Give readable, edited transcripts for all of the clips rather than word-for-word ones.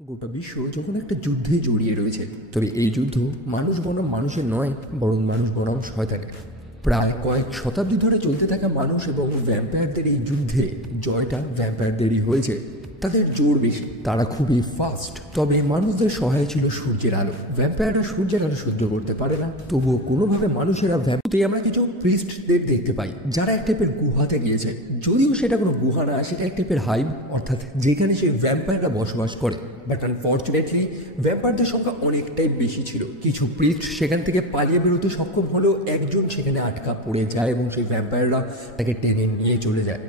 গোটা বিশ্ব যখন একটা যুদ্ধে জড়িয়ে রয়েছে, তবে এই যুদ্ধ মানুষ বনাম মানুষের নয়, বরং মানুষ বনাম শয়তানের। প্রায় কয়েক শতাব্দী ধরে চলতে থাকা মানুষ এবং ভ্যাম্পায়ারদের এই যুদ্ধে জয়টা ভ্যাম্পায়ারদেরই হয়েছে। তাদের জোর বেশি, তারা খুবই ফাস্ট, তবে মানুষদের সহায় ছিল সূর্যের আলো। ভ্যাম্পায়াররা সূর্যের আলো সহ্য করতে পারে না, তবুও কোনোভাবে মানুষেরা ভ্যাম্পায়ারতে আমরা কিছু প্রিস্টদের দেখতে পাই যারা এক টাইপের গুহাতে গিয়েছে। যদিও সেটা কোনো গুহা না, সেটা এক টাইপের হাইভ, অর্থাৎ যেখানে সেই ভ্যাম্পায়াররা বসবাস করে। বাট আনফর্চুনেটলি ভ্যাম্পায়ারদের সংখ্যা অনেকটাই বেশি ছিল। কিছু প্রিস্ট সেখান থেকে পালিয়ে বেরোতে সক্ষম হলেও একজন সেখানে আটকা পড়ে যায় এবং সেই ভ্যাম্পায়াররা তাকে টেনে নিয়ে চলে যায়।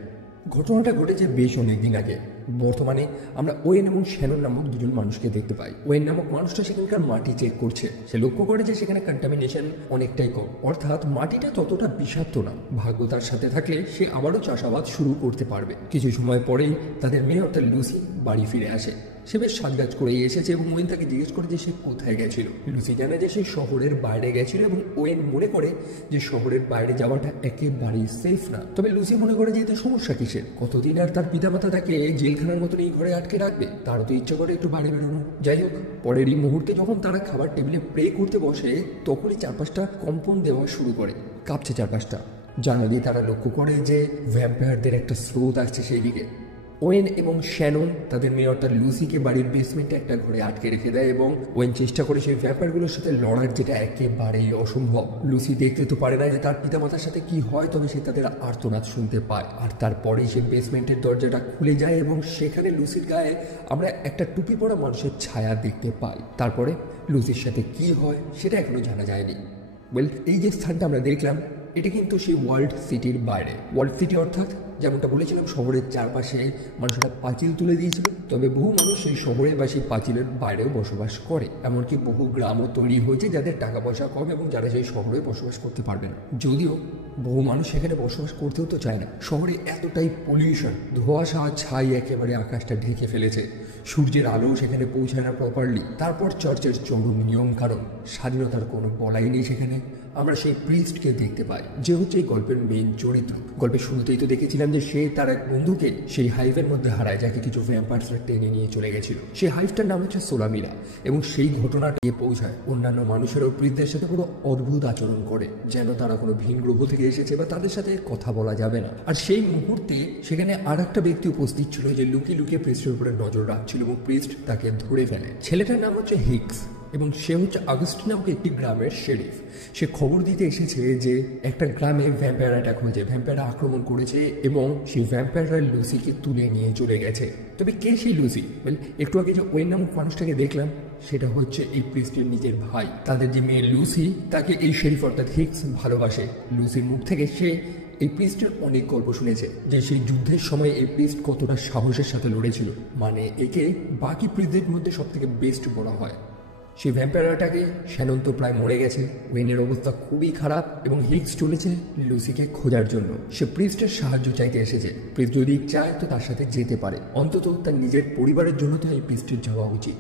ঘটনাটা ঘটেছে বেশ অনেকদিন আগে। বর্তমানে আমরা ওয়েন এবং শ্যানন নামক দুজন মানুষকে দেখতে পাই। ওয়েন নামক মানুষটা সেখানকার মাটি চেক করছে। সে লক্ষ্য করে যে সেখানে কন্টামিনেশন অনেকটাই কম, অর্থাৎ মাটিটা ততটা বিষাক্ত না। ভাগ্য তার সাথে থাকলে সে আবারও চাষাবাদ শুরু করতে পারবে। কিছু সময় পরেই তাদের মেয়ে অর্থাৎ লুসি বাড়ি ফিরে আসে। সে বেশ সাজগাজ করেই এসেছে এবং ওয়েন তাকে জিজ্ঞেস করে যে সে কোথায় গেছিল। লুসি জানে যে সে শহরের বাইরে গেছিল এবং ওয়েন মনে করে যে শহরের বাইরে যাওয়াটা একেবারেই সেফ না। তবে লুসি মনে করে যে এতে সমস্যা কিসের, কতদিন আর তার পিতামাতা তাকে জেলখানার মতন এই ঘরে আটকে রাখবে, তারও তো ইচ্ছা করে একটু বাইরে বেরোনো। যাই হোক, পরের এই মুহূর্তে যখন তারা খাবার টেবিলে প্রে করতে বসে, তখনই চারপাশটা কম্পন দেওয়া শুরু করে, কাঁপছে চারপাশটা। জানা দিয়ে তারা লক্ষ্য করে যে ভ্যাম্পায়ারদের একটা স্রোত আসছে সেই দিকে। ওয়েন এবং শ্যানন তাদের মেয়ে অর্থাৎ লুসিকে বাড়ির বেসমেন্টে একটা ঘরে আটকে রেখে দেয় এবং ওয়েন চেষ্টা করে সেই ভ্যাম্পায়ারগুলোর সাথে লড়ার, যেটা একেবারেই অসম্ভব। লুসি দেখতে তো পারে না যে তার পিতামাতার সাথে কি হয়, তবে সে তাদের আর্তনাদ শুনতে পায়। আর তারপরেই সে বেসমেন্টের দরজাটা খুলে যায় এবং সেখানে লুসির গায়ে আমরা একটা টুপি পরা মানুষের ছায়া দেখতে পাই। তারপরে লুসির সাথে কি হয় সেটা এখনো জানা যায়নি। এই যে স্থানটা আমরা দেখলাম, এটা কিন্তু সেই ওয়ার্ল্ড সিটির বাইরে। ওয়ার্ল্ড সিটি অর্থাৎ যেমনটা বলেছিলাম, শহরের চারপাশে মানুষরা পাঁচিল তুলে দিয়েছিল, তবে বহু মানুষ সেই শহরে বা সেই পাঁচিলের বাইরেও বসবাস করে। এমনকি বহু গ্রামও তৈরি হয়েছে যাদের টাকা পয়সা কম এবং যারা সেই শহরে বসবাস করতে পারবে না। যদিও বহু মানুষ সেখানে বসবাস করতেও তো চায় না। শহরে এতটাই পলিউশন, ধোঁয়াশা ছাই একেবারে আকাশটা ঢেকে ফেলেছে, সূর্যের আলো সেখানে পৌঁছায় না প্রপারলি। তারপর চার্চের চরম নিয়ম, কারণ স্বাধীনতার কোনো বলাই নেই সেখানে। আমরা সেই প্রিস্টকে দেখতে পাই, যে হচ্ছে এই গল্পের মেইন চরিত্র। গল্পের শুরুতেই তো দেখেছিলাম যে সে তার এক বন্ধুকে সেই হাইভের মধ্যে হারায়, যাকে কিছু ভ্যাম্পায়ার্সরা টেনে নিয়ে চলে গেছিল। সেই হাইভটার নাম হচ্ছে সোলামিরা, এবং সেই ঘটনাটা নিয়ে পৌঁছায় অন্যান্য মানুষেরও প্রিস্টদের সাথে কোনো অদ্ভুত আচরণ করে, যেন তারা কোনো ভিন গ্রহ থেকে এসেছে বা তাদের সাথে কথা বলা যাবে না। আর সেই মুহূর্তে সেখানে আর একটা ব্যক্তি উপস্থিত ছিল যে লুকিয়ে লুকিয়ে প্রিস্টের উপরে নজর রাখছিল এবং প্রিস্ট তাকে ধরে ফেলে। ছেলেটার নাম হচ্ছে হিক্স এবং সে হচ্ছে আগস্টিন নামক একটি গ্রামের শেরিফ। সে খবর দিতে এসেছে যে একটা গ্রামে ভ্যাম্পায়ার অ্যাটাক হয়েছে, ভ্যাম্পায়াররা আক্রমণ করেছে এবং সেই ভ্যাম্পায়াররা লুসিকে তুলে নিয়ে চলে গেছে। তবে কে সেই লুসি? একটু আগে যে ওয়েন নামক মানুষটাকে দেখলাম, সেটা হচ্ছে এই প্রিস্টের নিজের ভাই। তাদের যে মেয়ে লুসি, তাকে এই শেরিফ অর্থাৎ হিক্স ভালোবাসে। লুসির মুখ থেকে সে এই প্রিস্টের অনেক গল্প শুনেছে, যে সেই যুদ্ধের সময় এই প্রিস্ট কতটা সাহসের সাথে লড়েছিল। মানে একে বাকি প্রিস্টদের মধ্যে সব থেকে বেস্ট বলা হয়। সেই ভ্যাম্পায়ারটাকে শ্যানন তো প্রায় মরে গেছে, ওয়েনের অবস্থা খুবই খারাপ এবং হিক্স চলেছে লুসিকে খোঁজার জন্য। সে প্রিস্টের সাহায্য চাইতে এসেছে। প্রিস্ট যদি চায় তো তার সাথে যেতে পারে, অন্তত তার নিজের পরিবারের জন্য তো এই প্রিস্টের যাওয়া উচিত।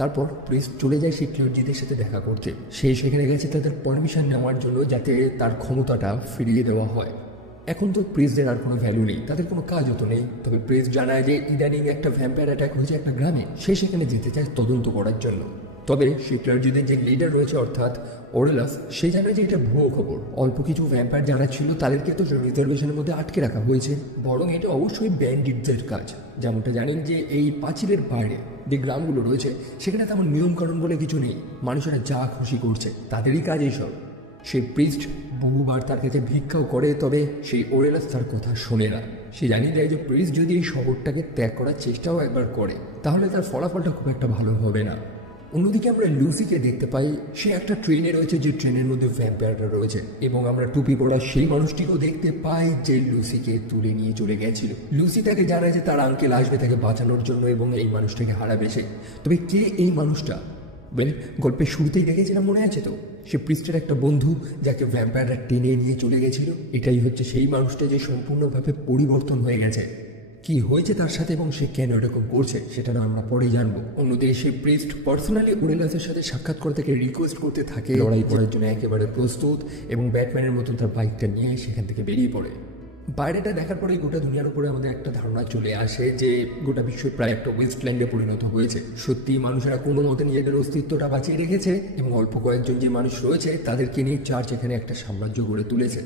তারপর প্রিস্ট চলে যায় সেই ক্লিওরজিদের সাথে দেখা করতে। সে সেখানে গেছে তাদের পারমিশন নেওয়ার জন্য, যাতে তার ক্ষমতাটা ফিরিয়ে দেওয়া হয়। এখন তো প্রিস্টদের আর কোনো ভ্যালু নেই, তাদের কোনো কাজ হতো নেই। তবে প্রিস্ট জানায় যে ইদানিং একটা ভ্যাম্পায়ার অ্যাটাক হয়েছে একটা গ্রামে, সে সেখানে যেতে চায় তদন্ত করার জন্য। তবে সেই ক্লিওরজিদের যে লিডার রয়েছে অর্থাৎ ওরেলাস, সে জানায় যে এটা ভুয়ো খবর। অল্প কিছু ভ্যাম্পায়ার যারা ছিল তাদেরকে তো রিজার্ভেশনের মধ্যে আটকে রাখা হয়েছে, বরং এটা অবশ্যই ব্যান্ডিটদের কাজ। যেমনটা জানেন যে এই পাঁচিলের বাইরে যে গ্রামগুলো রয়েছে, সেখানে তেমন নিয়মকানুন বলে কিছু নেই, মানুষেরা যা খুশি করছে, তাদেরই কাজ এইসব। সেই প্রিস্ট বহুবার তার কাছে ভিক্ষাও করে, তবে সেই ওরেলাস তার কথা শোনে না। সে জানিয়ে দেয় যে প্রিস্ট যদি এই শহরটাকে ত্যাগ করার চেষ্টাও একবার করে, তাহলে তার ফলাফলটা খুব একটা ভালো হবে না। অন্যদিকে আমরা লুসিকে দেখতে পাই, সে একটা ট্রেনে রয়েছে, যে ট্রেনের মধ্যে ভ্যাম্পায়াররা রয়েছে, এবং আমরা টুপি পরা সেই মানুষটিকেও দেখতে পাই যে লুসিকে তুলে নিয়ে চলে গেছিল। লুসি তাকে জানায় যে তার আঙ্কেল আসবে তাকে বাঁচানোর জন্য এবং এই মানুষটাকে হারাবে সে। তবে কে এই মানুষটা? গল্পের শুরুতেই দেখেছিলাম, মনে আছে তো, সে প্রিস্টের একটা বন্ধু যাকে ভ্যাম্পায়াররা টেনে নিয়ে চলে গেছিল। এটাই হচ্ছে সেই মানুষটা যে সম্পূর্ণভাবে পরিবর্তন হয়ে গেছে। কি হয়েছে তার সাথে এবং সে কেন এরকম করছে সেটা না আমরা পরেই জানবো। অন্যদিকে সেই প্রিস্ট পার্সোনালি ওরেলাসের সাথে সাক্ষাৎ করে তাকে রিকোয়েস্ট করতে থাকে, লড়াই করার জন্য একেবারে প্রস্তুত, এবং ব্যাটম্যানের মতন তার বাইকটা নিয়ে সেখান থেকে বেরিয়ে পড়ে। বাইরেটা দেখার পরেই গোটা দুনিয়ার উপরে আমাদের একটা ধারণা চলে আসে যে গোটা বিশ্ব প্রায় একটা ওয়েস্টল্যান্ডে পরিণত হয়েছে। সত্যি মানুষেরা কোনো মতে নিজেদের অস্তিত্বটা বাঁচিয়ে রেখেছে এবং অল্প কয়েকজন যে মানুষ রয়েছে তাদেরকে নিয়ে চার্চ এখানে একটা সাম্রাজ্য গড়ে তুলেছে।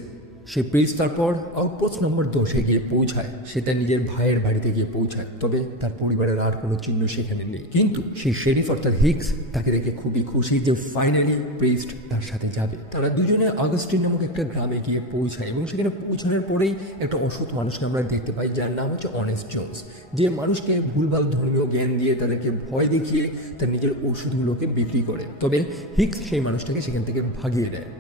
সে প্রিন্স তারপর আউটপোস্ট নম্বর 10-এ গিয়ে পৌঁছায়। সে তার নিজের ভাইয়ের বাড়িতে গিয়ে পৌঁছায়, তবে তার পরিবারের আর কোনো চিহ্ন সেখানে নেই। কিন্তু সেই শেরিফ অর্থাৎ হিক্স তাকে দেখে খুবই খুশি যে ফাইনালি প্রিস্ট তার সাথে যাবে। তারা দুজনে আগস্টিন নামক একটা গ্রামে গিয়ে পৌঁছায় এবং সেখানে পৌঁছানোর পরেই একটা অসৎ মানুষকে আমরা দেখতে পাই যার নাম হচ্ছে অনেস্ট জোন্স, যে মানুষকে ভুলভাল ধর্মীয় জ্ঞান দিয়ে তাদেরকে ভয় দেখিয়ে তার নিজের ওষুধগুলোকে বিক্রি করে। তবে হিক্স সেই মানুষটাকে সেখান থেকে ভাগিয়ে দেয়।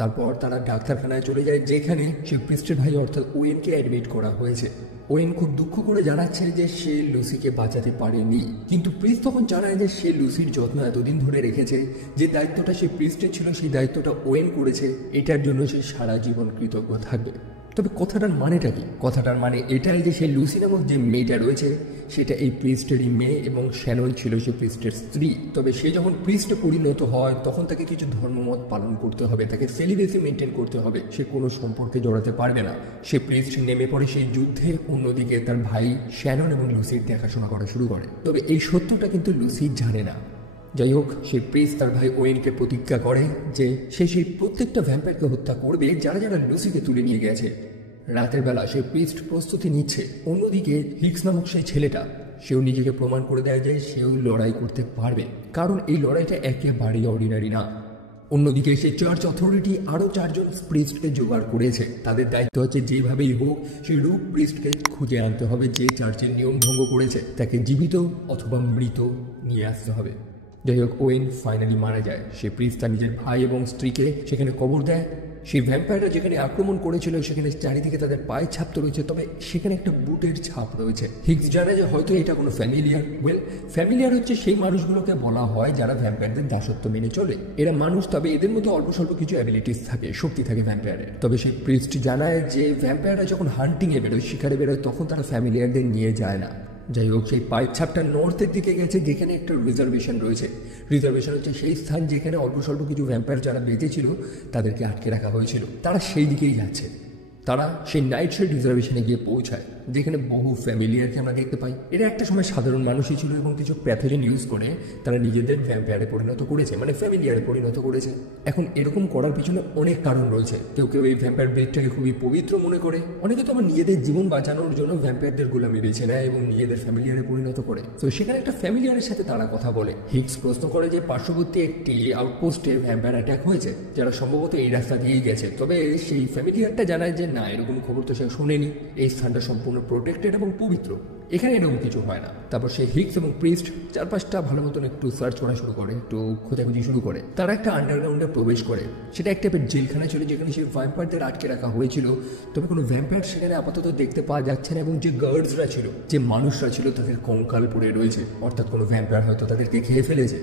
তারপর তারা ডাক্তারখানায় চলে যায় যেখানে সে প্রিস্টের ভাই অর্থাৎ ওয়েনকে অ্যাডমিট করা হয়েছে। ওয়েন খুব দুঃখ করে জানাচ্ছে যে সে লুসিকে বাঁচাতে পারেনি, কিন্তু প্রিস্ট তখন জানায় যে সে লুসির যত্ন এতদিন ধরে রেখেছে, যে দায়িত্বটা সে প্রিস্টের ছিল সেই দায়িত্বটা ওয়েন করেছে, এটার জন্য সে সারা জীবন কৃতজ্ঞ থাকবে। তবে কথাটার মানেটা কি? কথাটার মানে এটাই যে সে লুসি নামক যে মেয়েটা রয়েছে সেটা এই প্রিস্টেরই মেয়ে এবং শ্যানন ছিল সে প্রিস্টের স্ত্রী। তবে সে যখন প্রিস্টে পরিণত হয় তখন তাকে কিছু ধর্মমত পালন করতে হবে, তাকে সেলিব্রেসি মেনটেন করতে হবে, সে কোনো সম্পর্কে জড়াতে পারবে না। সে প্রিস্ট নেমে পড়ে সেই যুদ্ধে, অন্যদিকে তার ভাই শ্যানন এবং লুসির দেখাশোনা করা শুরু করে। তবে এই সত্যটা কিন্তু লুসি জানে না। যাই হোক, সেই প্রিস্ট তার ভাই ওয়েনকে প্রতিজ্ঞা করে যে সে সেই প্রত্যেকটা ভ্যাম্পায়ারকে হত্যা করবে যারা যারা লুসিকে তুলে নিয়ে গেছে। রাতের বেলা সেই প্রিস্ট প্রস্তুতি নিচ্ছে। অন্যদিকে হিক্স নামক সেই ছেলেটা সেও নিজেকে প্রমাণ করে দেয় যে সেও লড়াই করতে পারবে, কারণ এই লড়াইটা একেবারেই অর্ডিনারি না। অন্যদিকে সেই চার্চ অথরিটি আরও 4 জন প্রিস্টকে জোগাড় করেছে। তাদের দায়িত্ব হচ্ছে যেভাবেই হোক সেই রূপ প্রিস্টকে খুঁজে আনতে হবে যে চার্চের নিয়ম ভঙ্গ করেছে, তাকে জীবিত অথবা মৃত নিয়ে আসতে হবে। যাই হোক, ওয়েন ফাইনালি মারা যায়। সে প্রিস্ট তার নিজের ভাই এবং স্ত্রীকে সেখানে কবর দেয়। সেই ভ্যাম্পায়াররা যেখানে আক্রমণ করেছিল সেখানে চারিদিকে তাদের পায়ের ছাপ তো রয়েছে, তবে সেখানে একটা বুটের ছাপ রয়েছে। হিক্স জানে যে হয়তো এটা কোনো ফ্যামিলিয়ার। ফ্যামিলিয়ার হচ্ছে সেই মানুষগুলোকে বলা হয় যারা ভ্যাম্পায়ারদের দাসত্ব মেনে চলে। এরা মানুষ, তবে এদের মধ্যে অল্প স্বল্প কিছু অ্যাবিলিটিস থাকে, শক্তি থাকে ভ্যাম্পায়ারের। তবে সেই প্রিস্ট জানায় যে ভ্যাম্পায়াররা যখন হান্টিংয়ে বেরোয়, শিকারে বেরোয়, তখন তারা ফ্যামিলিয়ারদের নিয়ে যায় না। যাই হোক, সেই পাইপ ছাপটা নর্থের দিকে গেছে যেখানে একটা রিজার্ভেশন রয়েছে। রিজার্ভেশন হচ্ছে সেই স্থান যেখানে অল্প স্বল্প কিছু ভ্যাম্পায়ার যারা বেঁচে ছিল তাদেরকে আটকে রাখা হয়েছিল, তারা সেই দিকেই যাচ্ছে। তারা সেই নাইট শেড রিজার্ভেশনে গিয়ে পৌঁছায় যেখানে বহু ফ্যামিলিয়ারকে আমরা দেখতে পাই। এরা একটা সময় সাধারণ মানুষই ছিল এবং কিছু প্যাথোজেন ইউজ করে তারা নিজেদের ভ্যাম্পায়ারে পরিণত করেছে, মানে ফ্যামিলিয়ারে পরিণত করেছে। এখন এরকম করার পিছনে অনেক কারণ রয়েছে। কেউ কেউ এই ভ্যাম্পায়ার ব্রিডটাকে খুবই পবিত্র মনে করে, অনেকে তো আমার নিজেদের জীবন বাঁচানোর জন্য ভ্যাম্পায়ারদের গোলামি বেছে নেয় এবং নিজেদের ফ্যামিলিয়ারে পরিণত করে। তো সেখানে একটা ফ্যামিলিয়ারের সাথে তারা কথা বলে। হিক্স প্রশ্ন করে যে পার্শ্ববর্তী একটি আউটপোস্টে ভ্যাম্পায়ার অ্যাটাক হয়েছে যারা সম্ভবত এই রাস্তা দিয়েই গেছে। তবে সেই ফ্যামিলিয়ারটা জানায় যে না, এরকম খবর তো সে শোনেনি, এই স্থানটা সম্পূর্ণ প্রোটেক্টেড এবং পবিত্র, এখানে এরকম কিছু হয় না। তারপর সেই হিক্স এবং প্রিস্ট চারপাশটা ভালো মতন একটু সার্চ করা শুরু করে, একটু খোঁজাখুঁজি শুরু করে। তারা একটা আন্ডারগ্রাউন্ডে প্রবেশ করে। সেটা এক টাইপের জেলখানা ছিল যেখানে সেই ভ্যাম্পায়ারদের আটকে রাখা হয়েছিল। তবে কোনো ভ্যাম্পায়ার সেখানে আপাতত দেখতে পাওয়া যাচ্ছে না এবং যে গার্ডসরা ছিল, যে মানুষরা ছিল, তাদের কঙ্কাল পড়ে রয়েছে, অর্থাৎ কোনো ভ্যাম্পায়ার হয়তো তাদেরকে খেয়ে ফেলেছে।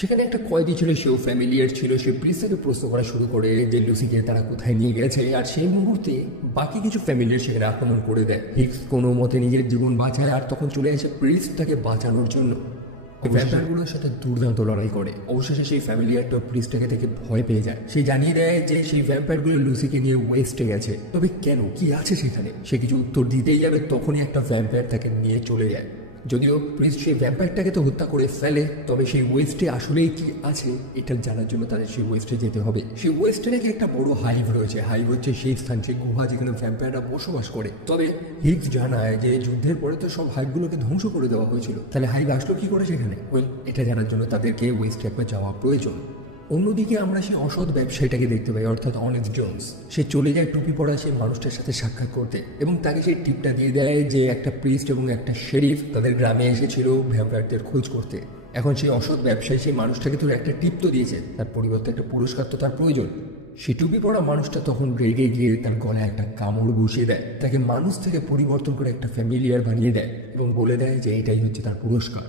সেখানে একটা কয়েদি ছিল, সেও ফ্যামিলিয়ার ছিল। সে প্রিস্টকে প্রশ্ন করা শুরু করে যে লুসিকে তারা কোথায় নিয়ে গেছে, আর সেই মুহূর্তে বাকি কিছু ফ্যামিলিয়ার সেখানে আক্রমণ করে দেয়। হিক্স কোনো মতে নিজের জীবন বাঁচায় আর তখন চলে আসে প্রিস্ট তাকে বাঁচানোর জন্য। ভ্যাম্পায়ারগুলোর সাথে দুর্দান্ত লড়াই করে। অবশেষে সেই ফ্যামিলিয়ারটা প্রিস্টটাকে দেখে ভয় পেয়ে যায়। সে জানিয়ে দেয় যে সেই ভ্যাম্পায়ারগুলো লুসিকে নিয়ে ওয়েস্টে গেছে। তবে কেন, কি আছে সেখানে, সে কিছু উত্তর দিতেই যাবে তখনই একটা ভ্যাম্পায়ার তাকে নিয়ে চলে যায়। যদিও প্রিস্ট সেই ভ্যাম্পায়ারটাকে তো হত্যা করে ফেলে, তবে সেই ওয়েস্টে আসলেই কি আছে এটা জানার জন্য তাদের সেই ওয়েস্টে যেতে হবে। সেই ওয়েস্টে নাকি একটা বড় হাইভ রয়েছে। হাইভ হচ্ছে সেই স্থান, সেই গুহা যেখানে ভ্যাম্পায়াররা বসবাস করে। তবে হিক্স জানায় যে যুদ্ধের পরে তো সব হাইভগুলোকে ধ্বংস করে দেওয়া হয়েছিল, তাহলে হাইভ আসলো কি করে সেখানে? এটা জানার জন্য তাদেরকে ওয়েস্টে একবার যাওয়া প্রয়োজন। অন্যদিকে আমরা সেই অসৎ ব্যবসায়ীটাকে দেখতে পাই, অর্থাৎ অনেস্ট জোন্স। সে চলে যায় টুপি পরা সেই মানুষটার সাথে সাক্ষাৎ করতে এবং তাকে সেই টিপটা দিয়ে দেয় যে একটা প্রিস্ট এবং একটা শেরিফ তাদের গ্রামে এসেছিল ভ্যাম্পায়ারদের খোঁজ করতে। এখন সেই অসৎ ব্যবসায়ী সেই মানুষটাকে তো একটা টিপ তো দিয়েছে, তার পরিবর্তে একটা পুরস্কার তো তার প্রয়োজন। সে টুপি পরা মানুষটা তখন রেগে গিয়ে তার গলায় একটা কামড় বসিয়ে দেয়, তাকে মানুষ থেকে পরিবর্তন করে একটা ফ্যামিলিয়ার বানিয়ে দেয় এবং বলে দেয় যে এটাই হচ্ছে তার পুরস্কার।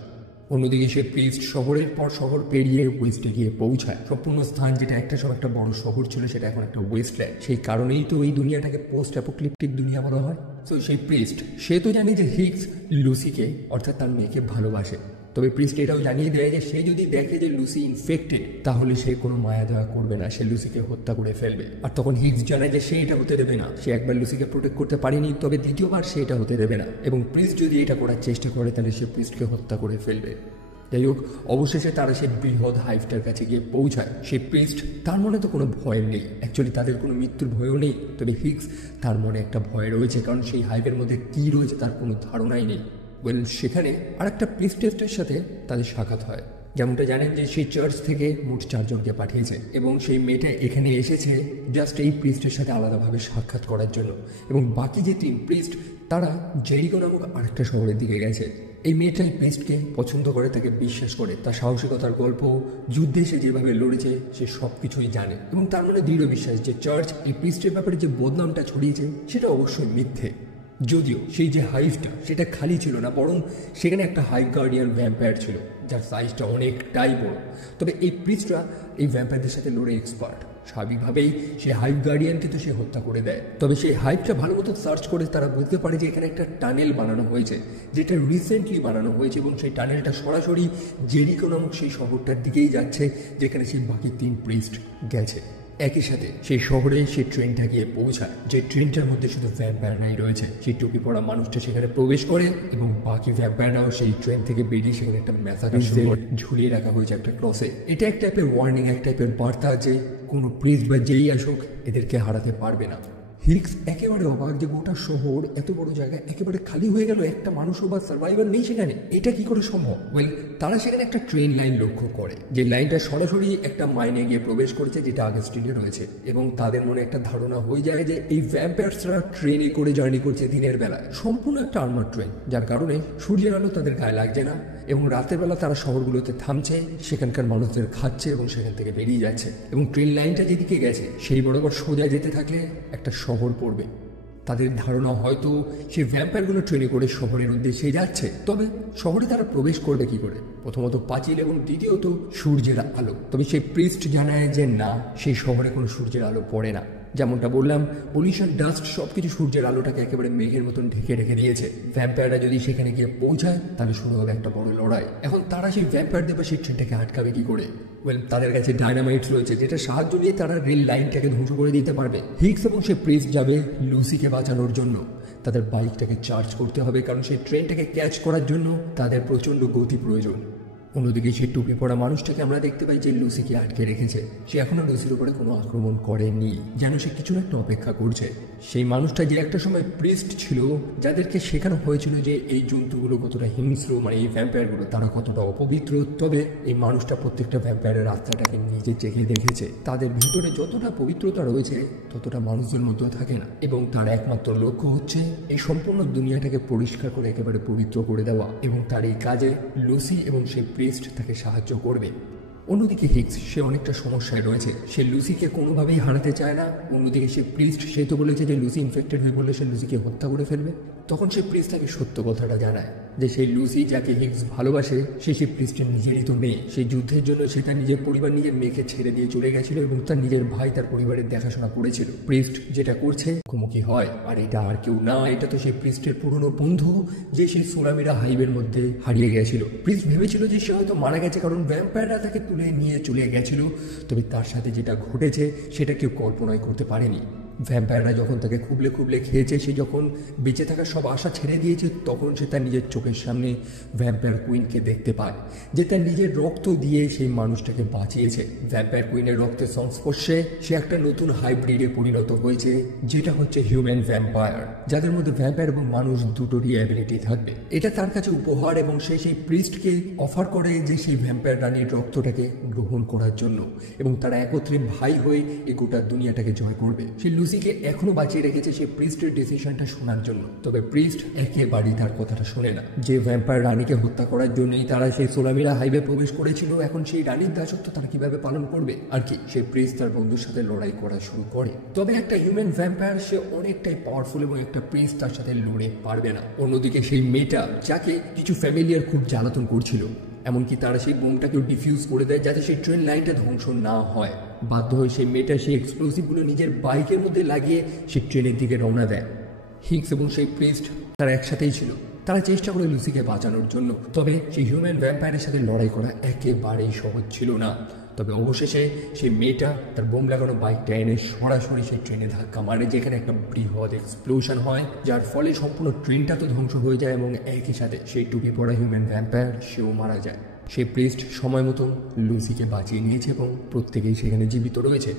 অন্যদিকে সে প্রিস্ট শহরের পর শহর পেরিয়ে ওয়েস্টে গিয়ে পৌঁছায়। সম্পূর্ণ স্থান যেটা একটা সময় একটা বড় শহর ছিল সেটা এখন একটা ওয়েস্টল্যান্ড। সেই কারণেই তো এই দুনিয়াটাকে পোস্ট অ্যাপোক্লিপটিক দুনিয়া বলা হয়। তো সেই প্রিস্ট সে তো জানে যে হিক্স লুসিকে অর্থাৎ তার মেয়েকে ভালোবাসে, তবে প্রিস্ট এটাও জানিয়ে দেয় যে সে যদি দেখে যে লুসি ইনফেক্টেড তাহলে সে কোনো মায়া দয়া করবে না, সে লুসিকে হত্যা করে ফেলবে। আর তখন হিগস জানায় যে সে এটা হতে দেবে না, সে একবার লুসিকে প্রোটেক্ট করতে পারেনি, তবে দ্বিতীয়বার সে এটা হতে দেবে না, এবং প্রিস্ট যদি এটা করার চেষ্টা করে তাহলে সে প্রিস্টকে হত্যা করে ফেলবে। যাই হোক, অবশেষে তারা সেই বৃহৎ হাইভটার কাছে গিয়ে পৌঁছায়। সেই প্রিস্ট তার মনে তো কোনো ভয় নেই, অ্যাকচুয়ালি তাদের কোনো মৃত্যুর ভয়ও নেই, তবে হিগস তার মনে একটা ভয় রয়েছে, কারণ সেই হাইভের মধ্যে কী রয়েছে তার কোনো ধারণাই নেই। সেখানে আর একটা প্রিস্টের সাথে তাদের সাক্ষাৎ হয়। যেমনটা জানেন যে সেই চার্চ থেকে মোট 4 জনকে পাঠিয়েছে, এবং সেই মেয়েটা এখানে এসেছে জাস্ট এই প্রিস্টের সাথে আলাদাভাবে সাক্ষাৎ করার জন্য, এবং বাকি যে 3 প্রিস্ট তারা জেরিকো নামক আরেকটা শহরের দিকে গেছে। এই মেয়েটা এই প্রিস্টকে পছন্দ করে, তাকে বিশ্বাস করে, তার সাহসিকতার গল্প, যুদ্ধে সে যেভাবে লড়েছে সে সব কিছুই জানে, এবং তার মনে দৃঢ় বিশ্বাস যে চার্চ এই প্রিস্টের ব্যাপারে যে বদনামটা ছড়িয়েছে সেটা অবশ্যই মিথ্যে। যদিও সেই যে হাইভটা সেটা খালি ছিল না, বরং সেখানে একটা হাইভ গার্ডিয়ান ভ্যাম্পায়ার ছিল যার সাইজটা অনেকটাই বড়। তবে এই প্রিস্টরা এই ভ্যাম্পায়ারদের সাথে লড়ে এক্সপার্ট, স্বাভাবিকভাবেই সেই হাইভ গার্ডিয়ানকে তো সে হত্যা করে দেয়। তবে সেই হাইভটা ভালো মতো সার্চ করে তারা বুঝতে পারে যে এখানে একটা টানেল বানানো হয়েছে, যেটা রিসেন্টলি বানানো হয়েছে, এবং সেই টানেলটা সরাসরি জেরিকো নামক সেই শহরটার দিকেই যাচ্ছে যেখানে সেই বাকি 3 প্রিস্ট গেছে। একই সাথে সেই শহরে সেই ট্রেনটা গিয়ে পৌঁছায়, যে ট্রেনটার মধ্যে শুধু ভ্যাম্পায়ার নাই রয়েছে। সেই টুপি পড়া মানুষটা সেখানে প্রবেশ করে, এবং বাকি ভ্যাম্পায়াররাও সেই ট্রেন থেকে বেরিয়ে সেখানে একটা মেসাজ ঝুলিয়ে রাখা হয়েছে একটা ক্রসে। এটা এক টাইপের ওয়ার্নিং, এক টাইপের বার্তা যে কোনো প্রিস্ট বা যেই আসুক এদেরকে হারাতে পারবে না। হিগস একেবারে অবাক যে গোটা শহর, এত বড় জায়গা একেবারে খালি হয়ে গেল, একটা মানুষও বা সার্ভাইভার নেই সেখানে, এটা কি করে সম্ভব? তারা সেখানে একটা ট্রেন লাইন লক্ষ্য করে, যে লাইনটা সরাসরি একটা মাইনে গিয়ে প্রবেশ করেছে যেটা আগস্টিনে রয়েছে, এবং তাদের মনে একটা ধারণা হয়ে যায় যে এই ভ্যাম্পায়ার্সরা ট্রেনে করে জার্নি করছে দিনের বেলায়, সম্পূর্ণ একটা আর্মার ট্রেন, যার কারণে সূর্যের আলো তাদের গায়ে লাগছে না, এবং রাতের বেলা তারা শহরগুলোতে থামছে, সেখানকার মানুষদের খাচ্ছে এবং সেখান থেকে বেরিয়ে যাচ্ছে, এবং ট্রেন লাইনটা যেদিকে গেছে সেই বরাবর সোজা যেতে থাকলে একটা শহর পড়বে। তাদের ধারণা হয়তো সেই ভ্যাম্পায়ারগুলো ট্রেনে করে শহরের উদ্দেশ্যে যাচ্ছে, তবে শহরে তারা প্রবেশ করবে কি করে? প্রথমত পাঁচিল, এবং দ্বিতীয়ত সূর্যের আলো। তবে সেই প্রিস্ট জানায় যে না, সেই শহরে কোনো সূর্যের আলো পড়ে না। যেমনটা বললাম, পলিউশন, ডাস্ট সবকিছু সূর্যের আলোটাকে একেবারে মেঘের মতন ঢেকে রেখে দিয়েছে। ভ্যাম্পায়াররা যদি সেখানে গিয়ে পৌঁছায় তাহলে শুরু হবে একটা বড় লড়াই। এখন তারা সেই ভ্যাম্পায়ারদের বা সেই ট্রেনটাকে আটকাবে কি করে? তাদের কাছে ডায়নামাইট রয়েছে, যেটা সাহায্য নিয়ে তারা রেল লাইনটাকে ধ্বংস করে দিতে পারবে। হিগস এবং সে প্রিস্ট যাবে লুসিকে বাঁচানোর জন্য। তাদের বাইকটাকে চার্জ করতে হবে, কারণ সেই ট্রেনটাকে ক্যাচ করার জন্য তাদের প্রচণ্ড গতি প্রয়োজন। অন্যদিকে সেই টুপি পড়া মানুষটাকে আমরা দেখতে পাই যে লুসিকে আটকে রেখেছে। সে এখনো লুসির উপরে কোনো আক্রমণ করেনি, যেন সে কিছু একটা অপেক্ষা করছে। সেই মানুষটা যে একটা সময় প্রিস্ট ছিল, যাদেরকে শেখানো হয়েছিল যে এই জন্তুগুলো কতটা হিংস্র, মানে এই ভ্যাম্পায়ারগুলো তারা কতটা অপবিত্র, তবে এই মানুষটা প্রত্যেকটা ভ্যাম্পায়ারের আত্মাটাকে নিজে চেখে দেখেছে। তাদের ভিতরে যতটা পবিত্রতা রয়েছে ততটা মানুষদের মধ্যেও থাকে না, এবং তার একমাত্র লক্ষ্য হচ্ছে এই সম্পূর্ণ দুনিয়াটাকে পরিষ্কার করে একেবারে পবিত্র করে দেওয়া, এবং তার এই কাজে লুসি এবং সেই প্রিস্ট তাকে সাহায্য করবে। অন্যদিকে হিগস সে অনেকটা সমস্যায় রয়েছে, সে লুসিকে কোনোভাবেই হারাতে চায় না। অন্যদিকে সে প্রিস্ট, সে তো বলেছে যে লুসি ইনফেক্টেড হয়ে পড়লে সে লুসিকে হত্যা করে ফেলবে। তখন সে প্রিস্ট তাকে সত্য কথাটা জানায় যে সেই লুসি যাকে হিগস ভালোবাসে সে সেই প্রিস্টের নিজেরই তো মেয়ে। সেই যুদ্ধের জন্য সে তার নিজের পরিবার, নিজের মেয়েকে ছেড়ে দিয়ে চলে গেছিল, এবং তার নিজের ভাই তার পরিবারের দেখাশোনা করেছিল। প্রিস্ট যেটা করছে মুখোমুখি হয়, আর এটা আর কেউ না, এটা তো সেই প্রিস্টের পুরনো বন্ধু যে সেই সোলামিরা হাইভের মধ্যে হারিয়ে গেছিল। প্রিস্ট ভেবেছিল যে সে হয়তো মারা গেছে, কারণ ভ্যাম্পায়াররা তাকে তুলে নিয়ে চলে গেছিল, তবে তার সাথে যেটা ঘটেছে সেটা কেউ কল্পনাই করতে পারেনি। ভ্যাম্পায়াররা যখন তাকে খুবলে খুবলে খেয়েছে, সে যখন বেঁচে থাকার সব আশা ছেড়ে দিয়েছে, তখন সে তার নিজের চোখের সামনে ভ্যাম্পায়ার কুইনকে দেখতে পায়, যে তার নিজের রক্ত দিয়ে সেই মানুষটাকে বাঁচিয়েছে। ভ্যাম্পায়ার কুইনের রক্তের সংস্পর্শে সে একটা নতুন হাইব্রিডে পরিণত হয়েছে, যেটা হচ্ছে হিউম্যান ভ্যাম্পায়ার, যাদের মধ্যে ভ্যাম্পায়ার এবং মানুষ দুটোরই অ্যাবিলিটি থাকবে। এটা তার কাছে উপহার, এবং সে সেই প্রিস্টকে অফার করে যে সেই ভ্যাম্পায়ার রানীর রক্তটাকে গ্রহণ করার জন্য, এবং তারা একত্রে ভাই হয়ে এই গোটা দুনিয়াটাকে জয় করবে। সে লুসিকে এখনো বাঁচিয়ে রেখেছে সেই প্রিস্টের ডিসিশনটা শোনার জন্য, তবে প্রিস্ট একেবারেই তার কথাটা শোনে না। যে ভ্যাম্পায়ার রানীকে হত্যা করার জন্যই তারা সেই সোলামিরা হাইভে প্রবেশ করেছিল, এখন সেই রানীর দাসত্ব তারা কিভাবে পালন করবে? আর কি, সেই প্রিস্ট তার বন্ধুর সাথে লড়াই করা শুরু করে। তবে একটা হিউম্যান ভ্যাম্পায়ার সে অনেকটাই পাওয়ারফুল, এবং একটা প্রিস্ট তার সাথে লড়ে পারবে না। অন্যদিকে সেই মেয়েটা, যাকে কিছু ফ্যামিলিয়ার খুব জ্বালাতন করছিল, এমনকি তারা সেই বোমটাকেও ডিফিউজ করে দেয় যাতে সেই ট্রেন লাইনটা ধ্বংস না হয়। বাধ্য হয়ে সেই মেয়েটা সেই এক্সপ্লোসিভগুলো নিজের বাইকের মধ্যে লাগিয়ে সেই ট্রেনের দিকে রওনা দেয়। হিগস এবং সেই প্রিস্ট তারা একসাথেই ছিল, তারা চেষ্টা করে লুসিকে বাঁচানোর জন্য। তবে সেই হিউম্যান ভ্যাম্পায়ারের সাথে লড়াই করা একেবারেই সহজ ছিল না। তবে অবশেষে সেই মেয়েটা তার বোম লাগানো বাইকটা এনে সরাসরি সেই ট্রেনে ধাক্কা মারে, যেখানে একটা বৃহৎ এক্সপ্লোশন হয়, যার ফলে সম্পূর্ণ ট্রেনটা তো ধ্বংস হয়ে যায় এবং একই সাথে সেই টুপি পড়া হিউম্যান ভ্যাম্পায়ার সেও মারা যায়। সেই প্রিস্ট সময় মতন লুসিকে বাঁচিয়ে নিয়েছে এবং প্রত্যেকেই সেখানে জীবিত রয়েছে।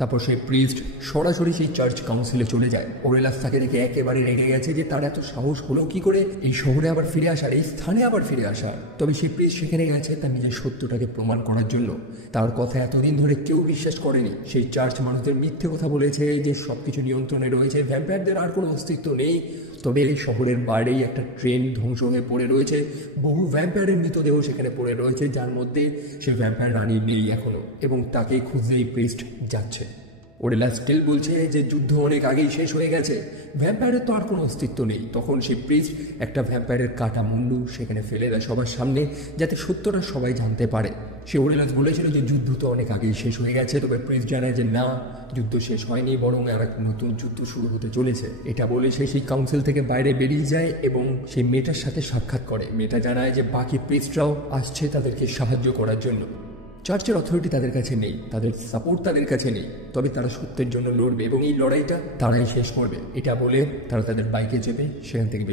তারপর সেই প্রিস্ট সরাসরি সেই চার্চ কাউন্সিলে চলে যায়। ওরেলাস তাকে দেখে একেবারে রেগে গেছে যে তার এত সাহস হলো কি করে এই শহরে আবার ফিরে আসার, এই স্থানে আবার ফিরে আসার। তবে সেই প্রিস্ট সেখানে গেছে তার নিজের সত্যটাকে প্রমাণ করার জন্য। তার কথা এতদিন ধরে কেউ বিশ্বাস করেনি। সেই চার্চ মানুষদের মিথ্যে কথা বলেছে যে সবকিছু নিয়ন্ত্রণে রয়েছে, ভ্যাম্পায়ারদের আর কোনো অস্তিত্ব নেই। তবে এই শহরের বাইরেই একটা ট্রেন ধ্বংস হয়ে পড়ে রয়েছে, বহু ভ্যাম্পায়ারের মৃতদেহ সেখানে পড়ে রয়েছে, যার মধ্যে সে ভ্যাম্পায়ার রানী নেই এখনো, এবং তাকে খুঁজতে এই প্রিস্ট যাচ্ছে। ওরেলাস স্টিল বলছে যে যুদ্ধ অনেক আগেই শেষ হয়ে গেছে, ভ্যাম্পায়ারের তো আর কোনো অস্তিত্ব নেই। তখন সেই প্রিস্ট একটা ভ্যাম্পায়ারের কাটা মুন্ডু সেখানে ফেলে দেয় সবার সামনে, যাতে সত্যটা সবাই জানতে পারে। সে ওরেলাস বলেছিল যে যুদ্ধ তো অনেক আগেই শেষ হয়ে গেছে, তবে প্রিস্ট জানায় যে না, যুদ্ধ শেষ হয়নি, বরং আর এক নতুন যুদ্ধ শুরু হতে চলেছে। এটা বলে সে সেই কাউন্সিল থেকে বাইরে বেরিয়ে যায় এবং সেই মেয়েটার সাথে সাক্ষাৎ করে। মেয়েটা জানায় যে বাকি প্রিস্টরাও আসছে তাদেরকে সাহায্য করার জন্য। চার্চের অথরিটি তাদের কাছে নেই, তাদের সাপোর্ট তাদের কাছে নেই, তবে তারা সত্যের জন্য লড়বে এবং এই লড়াইটা তারাই শেষ করবে। এটা বলে তারা তাদের বাইকে চেপে সেখান থেকে